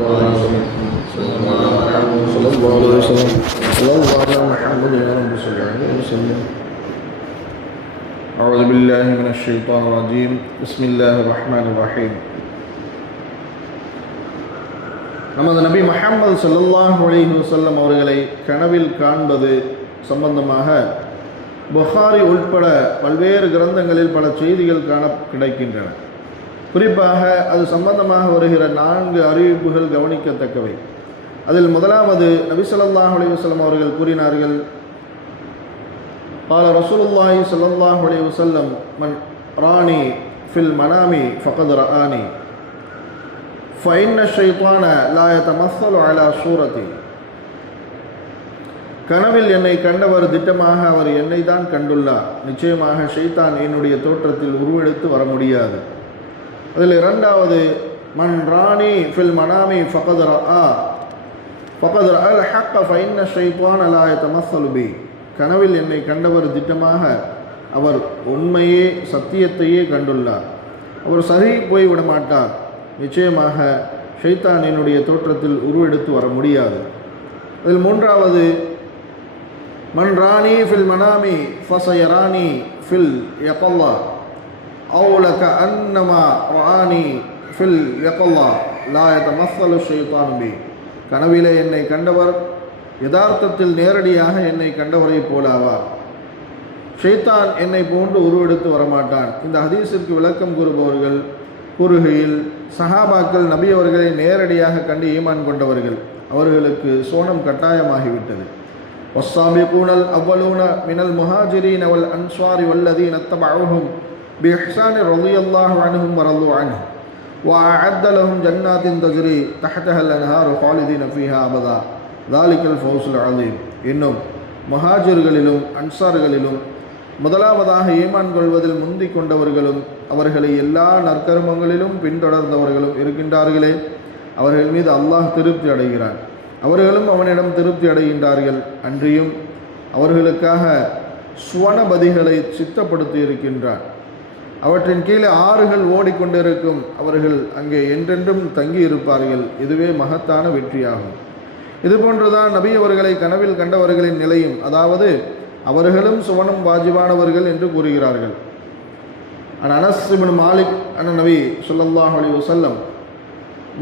أعوذ بالله من الشيطان الرجيم بسم الله الرحمن الرحيم. நமது நபி முஹம்மது ஸல்லல்லாஹு அலைஹி வஸல்லம் அவர்களை கனவில் காண்பது சம்பந்தமாக புகாரி உட்பட பல்வேறு கிரந்தங்களில் பல செய்திகள் காண கிடைக்கின்றன. குறிப்பாக அது சம்பந்தமாக வருகிற 4 அறிவிப்புகள் கவனிக்கத்தக்கவை. அதில் முதலாவது நபி ஸல்லல்லாஹு அலைஹி வஸல்லம் அவர்கள் கூறினார்கள், قال رسول الله صلى الله عليه وسلم من راني في المنام فقد رآني فإن الشيطان لا يتمثل على صورتي. கனவில் என்னை கண்டவர் திட்டமாக அவர் என்னை தான் கண்டுள்ளார், நிச்சயமாக ஷைத்தான் என்னுடைய தோற்றத்தில் உருவெடுத்து வர முடியாது. அதில் இரண்டாவது மன் ராணி ஃபில் மனாமி ஃபகத் ரஆ அல் ஹக்க ஃபைன்ன ஷைத்வான லா யதமஸ்ஸலு பி. கனவில் என்னை கண்டவர் திட்டமாக அவர் உண்மையே சத்தியத்தையே கண்டுள்ளார், அவர் சரி போய்விட மாட்டார், நிச்சயமாக ஷைத்தான் என்னுடைய தோற்றத்தில் உருவெடுத்து வர முடியாது. அதில் மூன்றாவது மன் ராணி ஃபில் மனாமி ஃபஸயரானி ஃபில் யகல்லா அவுலக அன்னமா ராணி ஃபில் யகல்லா லா யதமஸ்ஸலு ஷைத்தான் பி. கனவிலே என்னை கண்டவர் யதார்த்தத்தில் நேரடியாக என்னை கண்டவரை போலாவார், ஷைத்தான் என்னை போன்று உருவெடுத்து வரமாட்டான். இந்த ஹதீஸிற்கு விளக்கம் கூறுபவர்கள் கூறுகையில், சஹாபாக்கள் நபி அவர்களை நேரடியாக கண்டு ஈமான் கொண்டவர்கள், அவர்களுக்கு சோனம் கட்டாயமாகிவிட்டது. வஸ்ஸாபிகூனல் அவ்வலூன மினல் முஹாஜிரீன வல் அன்ஸ்வாரி வல்லதீன தபஅஹும் பிஇஹ்சானி ரலியல்லாஹு அன்ஹும் வரது அன்ஹு வஅஅத்த லஹும் ஜன்னாத்தின் தஜ்ரி தஹ்தஹல் அன்ஹாரு காலிதீன ஃபீஹா அபதா தாலிகல் ஃபௌஸுல் அலீம். இன்னும் முஹாஜிர்களிலும் அன்சார்களிலும் முதலாவதாக ஈமான் கொள்வதில் முந்தி கொண்டவர்களும் அவர்களை எல்லா நற்கர்மங்களிலும் பின்தொடர்ந்தவர்களும் இருக்கின்றார்களே, அவர்கள் மீது அல்லாஹ் திருப்தி அடைகிறான், அவர்களும் அவனிடம் திருப்தி அடைகின்றார்கள். அன்றியும் அவர்களுக்காக சுவனபதிகளை சித்தப்படுத்தி இருக்கின்றான், அவற்றின் கீழே ஆறுகள் ஓடிக்கொண்டிருக்கும், அவர்கள் அங்கே என்றென்றும் தங்கி இருப்பார்கள். இதுவே மகத்தான வெற்றியாகும். இதுபோன்றுதான் நபி அவர்களை கனவில் கண்டவர்களின் நிலையும், அதாவது அவர்களும் சுவனம் வாஜிபானவர்கள் என்று கூறுகிறார்கள். அனஸ் இப்னு மாலிக் அன் நபி ஸல்லல்லாஹு அலைஹி வஸல்லம்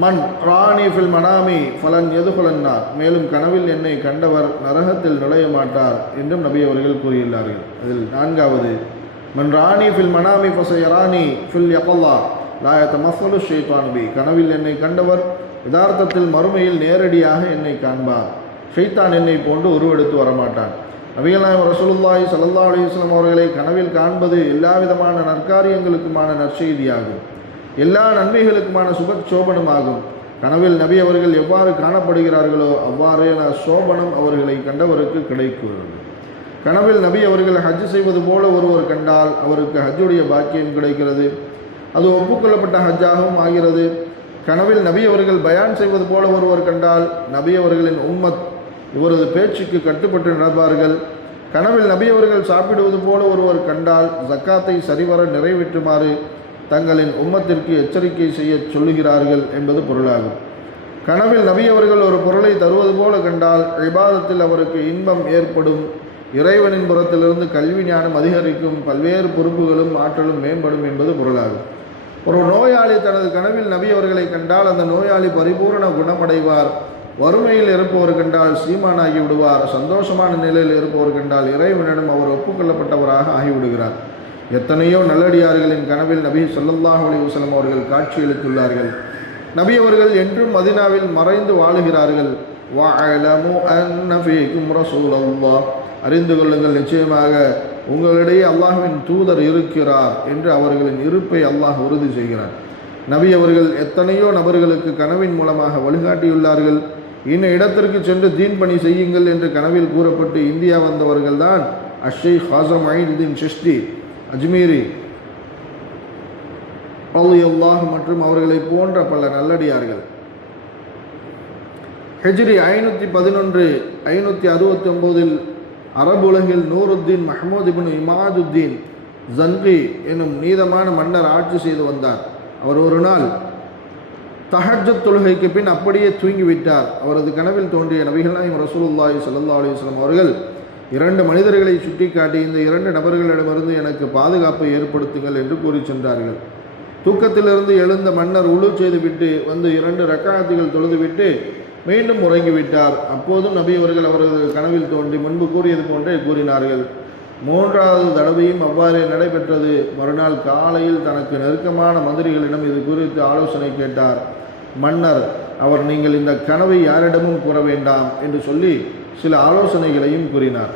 மன் ராணி ஃபில் மனாமி ஃபலன் யதுகுலன் நார். மேலும் கனவில் என்னை கண்டவர் நரகத்தில் நுழைய மாட்டார் என்றும் நபி அவர்கள் கூறியுள்ளார்கள். அதில் நான்காவது மன் ராணி ஃபில் மனாமி ஃபஸயரானி ஃபில் யகல்லா லா யதமஸ்ஸலு ஷைத்தான் பி. கனவில் என்னை கண்டவர் யதார்த்தத்தில் மறுமையில் நேரடியாக என்னை காண்பார், ஷைத்தான் என்னை போன்று உருவெடுத்து வரமாட்டான். நபிகள் நாயகம் ரசூலுல்லாஹி ஸல்லல்லாஹு அலைஹி வஸல்லம் அவர்களை கனவில் காண்பது எல்லா விதமான நற்காரியங்களுக்குமான நற்செய்தியாகும், எல்லா நன்மைகளுக்குமான சுபசோபனமாகும். கனவில் நபி அவர்கள் எவ்வாறு காணப்படுகிறார்களோ அவ்வாறேன சோபனம் அவர்களை கண்டவருக்கு கிடைக்கிறது. கனவில் நபி அவர்கள் ஹஜ் செய்வது போல ஒருவர் கண்டால் அவருக்கு ஹஜ்ஜுடைய பாக்கியம் கிடைக்கிறது, அது ஒப்புக்கொள்ளப்பட்ட ஹஜ்ஜாகவும் ஆகிறது. கனவில் நபி அவர்கள் பயான் செய்வது போல ஒருவர் கண்டால் நபி அவர்களின் உம்மத் இவரது பேச்சுக்கு கட்டுப்பட்டு நடப்பார்கள். கனவில் நபி அவர்கள் சாப்பிடுவது போல ஒருவர் கண்டால் ஜக்காத்தை சரிவர நிறைவேற்றுமாறு தங்களின் உம்மத்திற்கு எச்சரிக்கை செய்ய சொல்லுகிறார்கள் என்பது பொருளாகும். கனவில் நபி அவர்கள் ஒரு பொருளை தருவது போல கண்டால் இபாதத்தில் அவருக்கு இன்பம் ஏற்படும், இறைவனின் புறத்திலிருந்து கல்வி ஞானம் அதிகரிக்கும், பல்வேறு பொறுப்புகளும் ஆற்றலும் மேம்படும் என்பது பொருளாகும். ஒரு நோயாளி தனது கனவில் நபி அவர்களை கண்டால் அந்த நோயாளி பரிபூரண குணமடைவார். வறுமையில் இருப்பவர் கண்டால் சீமானாகி விடுவார். சந்தோஷமான நிலையில் இருப்பவர் கண்டால் இறைவனிடம் அவர் ஒப்புக்கொள்ளப்பட்டவராக ஆகிவிடுகிறார். எத்தனையோ நல்லடியார்களின் கனவில் நபி ஸல்லல்லாஹு அலைஹி வஸல்லம் அவர்கள் காட்சியளித்துள்ளார்கள். நபி அவர்கள் என்றும் மதீனாவில் மறைந்து வாழுகிறார்கள். வஅலமு அன்ன ஃபீக்கும் ரசூலல்லாஹ். அறிந்து கொள்ளுங்கள், நிச்சயமாக உங்களிடையே அல்லாஹ்வின் தூதர் இருக்கிறார் என்று அவர்களின் இருப்பை அல்லாஹ் உறுதி செய்கிறார். நபி அவர்கள் எத்தனையோ நபர்களுக்கு கனவின் மூலமாக வழிகாட்டியுள்ளார்கள். இன்ன இடத்திற்கு சென்று தீன் பணி செய்யுங்கள் என்று கனவில் கூறப்பட்டு இந்தியா வந்தவர்கள் தான் அஷேக் ஹாசம் ஐனுதீன் சிஷ்டி அஜ்மீரி ரலியல்லாஹு மற்றும் அவர்களை போன்ற பல நல்லடியார்கள். ஹிஜ்ரி 511 569 அரபு உலகில் நூருத்தீன் மஹமூத் இப்னு இமாதுத்தீன் ஜன்கி எனும் நீதமான மன்னர் ஆட்சி செய்து வந்தார். அவர் ஒரு நாள் தஹஜ்ஜத் தொழுகைக்கு பின் அப்படியே தூங்கிவிட்டார். அவரது கனவில் தோன்றிய நபிகள் நாயகம் ரசூலுல்லாஹி ஸல்லல்லாஹு அலைஹி வஸல்லம் அவர்கள் 2 மனிதர்களை சுட்டிக்காட்டி, இந்த 2 நபர்களிடமிருந்து எனக்கு பாதுகாப்பை ஏற்படுத்துங்கள் என்று கூறி சென்றார்கள். தூக்கத்திலிருந்து எழுந்த மன்னர் உழு செய்துவிட்டு வந்து 2 ரக்காத்துகள் தொழுதுவிட்டு மீண்டும் உறங்கிவிட்டார். அப்போதும் நபி அவர்கள் அவரது கனவில் தோன்றி முன்பு கூறியது போன்றே கூறினார்கள். 3வது தடவையும் அவ்வாறே நடைபெற்றது. மறுநாள் காலையில் தனக்கு நெருக்கமான மந்திரிகளிடம் இது குறித்து ஆலோசனை கேட்டார். மன்னர் அவர், நீங்கள் இந்த கனவை யாரிடமும் கூற வேண்டாம் என்று சொல்லி சில ஆலோசனைகளையும் கூறினார்.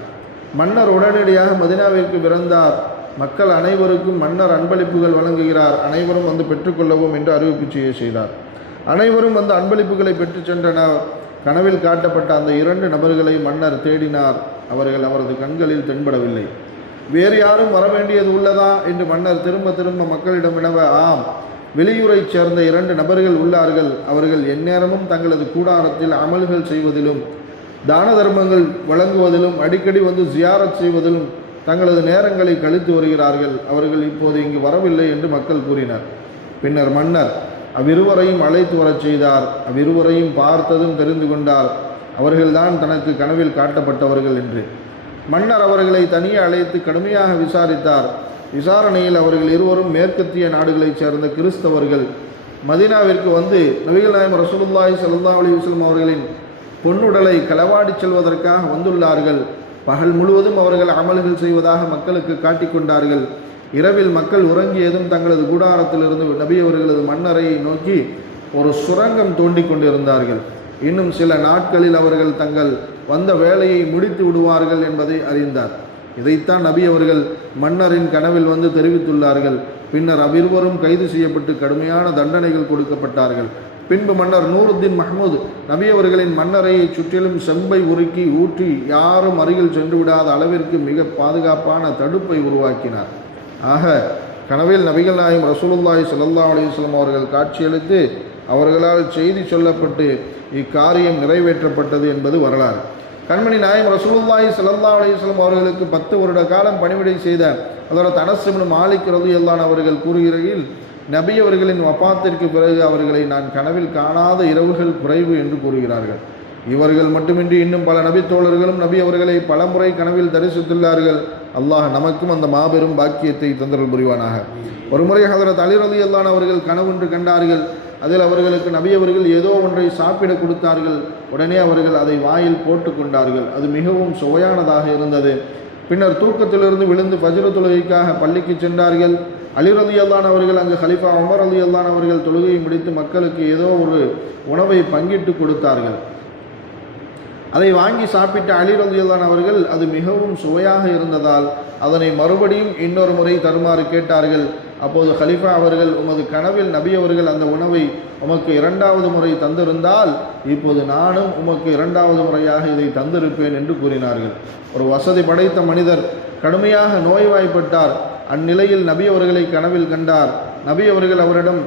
மன்னர் உடனடியாக மதினாவிற்கு விரைந்தார். மக்கள் அனைவருக்கும் மன்னர் அன்பளிப்புகள் வழங்குகிறார், அனைவரும் வந்து பெற்றுக்கொள்ளவும் என்று அறிவிப்பு செய்தார். அனைவரும் வந்து அன்பளிப்புகளை பெற்று சென்றனர். கனவில் காட்டப்பட்ட அந்த 2 நபர்களை மன்னர் தேடினார். அவர்கள் அவரது கண்களில் தென்படவில்லை. வேறு யாரும் வரவேண்டியது உள்ளதா என்று மன்னர் திரும்ப திரும்ப மக்களிடம் வினவ, ஆம், வெளியூரைச் சேர்ந்த 2 நபர்கள் உள்ளார்கள். அவர்கள் எந்நேரமும் தங்களது கூடாரத்தில் அமல்கள் செய்வதிலும் தான தர்மங்கள் வழங்குவதிலும் அடிக்கடி வந்து ஜியாரத் செய்வதிலும் தங்களது நேரங்களை கழித்து வருகிறார்கள். அவர்கள் இப்போது இங்கு வரவில்லை என்று மக்கள் கூறினர். பின்னர் மன்னர் அவ்விருவரையும் அழைத்து வரச் செய்தார். அவ்விருவரையும் பார்த்ததும் தெரிந்து கொண்டார் அவர்கள்தான் தனக்கு கனவில் காட்டப்பட்டவர்கள் என்று. மன்னர் அவர்களை தனியே அழைத்து கடுமையாக விசாரித்தார். விசாரணையில் அவர்கள் இருவரும் மேற்கத்திய நாடுகளைச் சேர்ந்த கிறிஸ்தவர்கள். மதீனாவிற்கு வந்து நபிகள் நாயகம் ரசூலுல்லாஹி ஸல்லல்லாஹு அலைஹி வஸல்லம் அவர்களின் பொன்னுடலை களவாடி செல்வதற்காக வந்துள்ளார்கள். பகல் முழுவதும் அவர்கள் அமல்கள் செய்வதாக மக்களுக்கு காட்டிக்கொண்டார்கள். இரவில் மக்கள் உறங்கியதும் தங்களது கூடாரத்திலிருந்து நபி அவர்களது மன்னரையை நோக்கி ஒரு சுரங்கம் தோண்டி கொண்டிருந்தார்கள். இன்னும் சில நாட்களில் அவர்கள் தங்கள் வந்த வேலையை முடித்து விடுவார்கள் என்பதை அறிந்தார். இதைத்தான் நபி அவர்கள் மன்னரின் கனவில் வந்து தெரிவித்துள்ளார்கள். பின்னர் அவ்விருவரும் கைது செய்யப்பட்டு கடுமையான தண்டனைகள் கொடுக்கப்பட்டார்கள். பின்பு மன்னர் நூருத்தீன் மஹ்மூத் நபி அவர்களின் மன்னரையை சுற்றிலும் செம்பை உருக்கி ஊற்றி யாரும் அருகில் சென்று விடாத அளவிற்கு மிக பாதுகாப்பான தடுப்பை உருவாக்கினார். ஆக கனவில் நபிகள் நாயகம் ரசூலுல்லாஹி ஸல்லல்லாஹு அலைஹி வஸல்லம் அவர்கள் காட்சியளித்து அவர்களால் செய்தி சொல்லப்பட்டு இக்காரியம் நிறைவேற்றப்பட்டது என்பது வரலாறு. கண்மணி நாயகம் ரசூலுல்லாஹி ஸல்லல்லாஹு அலைஹி வஸல்லம் அவர்களுக்கு 10 வருட காலம் பணிவிடை செய்த அதோட அனஸ் இப்னு மாலிக் ரலியல்லாஹு அவர்கள் கூறுகையில், நபி அவர்களின் வஃபாத்திற்கு பிறகு அவர்களை நான் கனவில் காணாத இரவுகள் குறைவு என்று கூறுகிறார்கள். இவர்கள் மட்டுமின்றி இன்னும் பல நபி தோழர்களும் நபி அவர்களை பலமுறை கனவில் தரிசித்துள்ளார்கள். அல்லாஹ் நமக்கும் அந்த மாபெரும் பாக்கியத்தை தந்தருள் புரிவானாக. ஒருமுறை ஹஜ்ரத் அலி ரலியல்லாஹு அவர்கள் கனவொன்று கண்டார்கள். அதில் அவர்களுக்கு நபி அவர்கள் ஏதோ ஒன்றை சாப்பிட கொடுத்தார்கள். உடனே அவர்கள் அதை வாயில் போட்டு கொண்டார்கள். அது மிகவும் சுவையானதாக இருந்தது. பின்னர் தூக்கத்திலிருந்து விழுந்து ஃபஜ்ர் தொழுகைக்காக பள்ளிக்கு சென்றார்கள். அலி ரலியல்லாஹு அவர்கள் அங்கு கலிஃபா உமர் ரலியல்லாஹு அவர்கள் தொழுகையை முடித்து மக்களுக்கு ஏதோ ஒரு உணவை பங்கிட்டு கொடுத்தார்கள். அதை வாங்கி சாப்பிட்ட அலி ரலியல்லாஹு அவர்கள் அது மிகவும் சுவையாக இருந்ததால் அதனை மறுபடியும் இன்னொரு முறை தருமாறு கேட்டார்கள். அப்போது கலிஃபா அவர்கள், உமது கனவில் நபி அவர்கள் அந்த உணவை உமக்கு 2வது முறை தந்திருந்தால் இப்போது நானும் உமக்கு 2வது முறையாக இதை தந்திருப்பேன் என்று கூறினார்கள். ஒரு வசதி படைத்த மனிதர் கடுமையாக நோய்வாய்ப்பட்டார். அந்நிலையில் நபி அவர்களை கனவில் கண்டார். நபி அவர்கள் அவரிடம்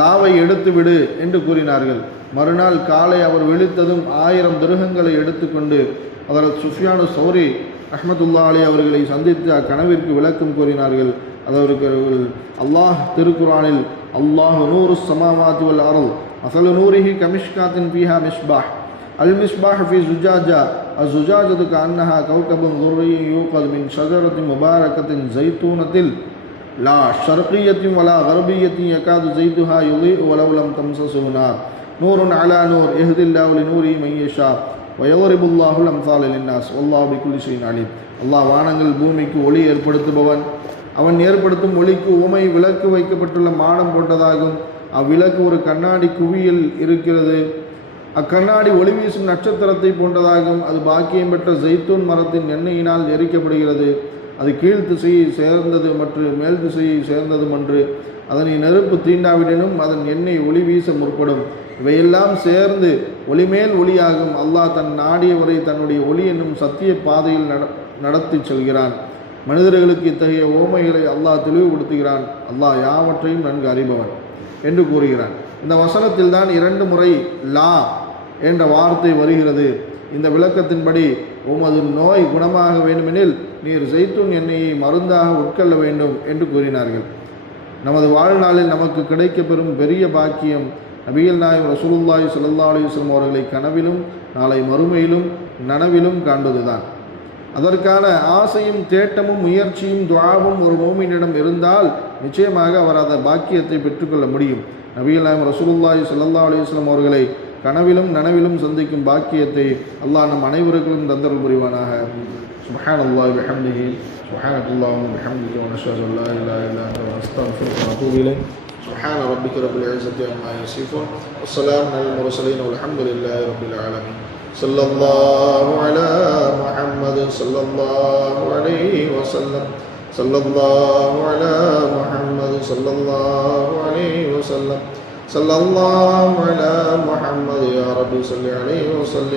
லாவை எடுத்து விடு என்று கூறினார்கள். மறுநாள் காலை அவர் விழித்ததும் 1000 திருகங்களை எடுத்துக்கொண்டு அதற்கு சுஃபியானு சௌரி ரஹ்மத்துல்லாஹி அலைஹி அவர்களை சந்தித்து அக்கனவிற்கு விளக்கம் கூறினார்கள். அதற்கு அல்லாஹ் திருக்குரானில், அல்லாஹ் நூறு ஸமாவாத்தி வல் அர்த் மஸலு நூரிஹி கமிஷ்காத்தின் ஃபீஹா மிஸ்பாஹ் அல் மிஸ்பாஹ் ஃபீ ஸுஜாஜா அஸ்ஸுஜாஜத்து கஅன்னஹா கௌகபுன் துர்ரிய்யுன் யூகது மின் ஷஜரத்தின் முபாரகத்தின் ஸைத்தூனத்தில் லா ஷர்கிய்யத்தின் வலா கர்பிய்யத்தின் யகாது ஸைத்துஹா யுலீஉ வலவ் லம் தம்ஸஸுஹு நார் நூருன் அலா நூர் யஹ்தில்லாஹு லிநூரிஹி மன் யஷா வயضربுல்லாஹுல் அம்ஸால லின்னாஸ் வல்லாஹு பிகுல்லி ஷைஇன் அலீம். அல்லாஹ் வானங்கள் பூமிக்கு ஒளி ஏற்படுத்துபவன். அவன் ஏற்படுத்தும் ஒளிக்கு உமை விளக்கு வைக்கப்பட்டுள்ள மாடம் போன்றதாகும். அவ்விளக்கு ஒரு கண்ணாடி குவியல் இருக்கிறது. அக்கண்ணாடி ஒளி வீசும் நட்சத்திரத்தை போன்றதாகும். அது பாக்கியம் பெற்ற ஜெய்தூன் மரத்தின் எண்ணெயினால் எரிக்கப்படுகிறது. அது கீழ் திசையை சேர்ந்தது மற்றும் மேல் திசையை சேர்ந்ததும் அன்று. அதனை நெருப்பு தீண்டாவிடனும் அதன் எண்ணெய் ஒளி வீச முற்படும். இவையெல்லாம் சேர்ந்து ஒளிமேல் ஒளியாகும். அல்லாஹ் தன் நாடியவரை தன்னுடைய ஒளி என்னும் சத்திய பாதையில் நடத்தி செல்கிறான். மனிதர்களுக்கு இத்தகைய ஓமைகளை அல்லாஹ் தெளிவுபடுத்துகிறான். அல்லாஹ் யாவற்றையும் நன்கு அறிபவன் என்று கூறுகிறான். இந்த வசனத்தில் தான் 2 முறை லா என்ற வார்த்தை வருகிறது. இந்த விளக்கத்தின்படி உமது நோய் குணமாக வேண்டுமெனில் நீர் ஜெய்தூன் எண்ணெயை மருந்தாக உட்கொள்ள வேண்டும் என்று கூறினார்கள். நமது வாழ்நாளில் நமக்கு கிடைக்கப்பெறும் பெரிய பாக்கியம் நபிகள் நாயகம் ரசூலுல்லாஹி ஸல்லல்லாஹு அலைஹி வஸல்லம் அவர்களை கனவிலும் நாளை மறுமையிலும் நனவிலும் காண்பதுதான். அதற்கான ஆசையும் தேட்டமும் முயற்சியும் துஆவும் ஒரு மோமினிடம் இருந்தால் நிச்சயமாக அவர் அந்த பாக்கியத்தை பெற்றுக்கொள்ள முடியும். நபிகள் நாயகம் ரசூலுல்லாஹி ஸல்லல்லாஹு அலைஹி வஸல்லம் அவர்களை கனவிலும் நனவிலும் சந்திக்கும் பாக்கியத்தை அல்லாஹ் நம் அனைவருக்கும் தந்தருள் புரிவானாக. சுப்ஹானல்லாஹி வபிஹம்திஹி சுப்ஹானல்லாஹி வபிஹம்திஹி வ நஷ்ஹது அல்லா இலாஹா இல்லா அன்த வ நஸ்தக்ஃபிருக வ நத்தூபு இலைக். சுப்ஹான ரப்பிக ரப்பில் இஸ்ஸத்தி அம்மா யசிஃபூன் வ ஸலாமுன் அலல் முர்ஸலீன் வல்ஹம்துலில்லாஹி ரப்பில் ஆலமீன். ஸல்லல்லாஹு அலா முஹம்மது ஸல்லல்லாஹு அலைஹி வஸல்லம். ஸல்லல்லாஹு அலா முஹம்மது ஸல்லல்லாஹு அலைஹி வஸல்லம். ஸல்லல்லாஹு அலா முஹம்மது யா ரப்பி ஸல்லி அலைஹி வஸல்லம்.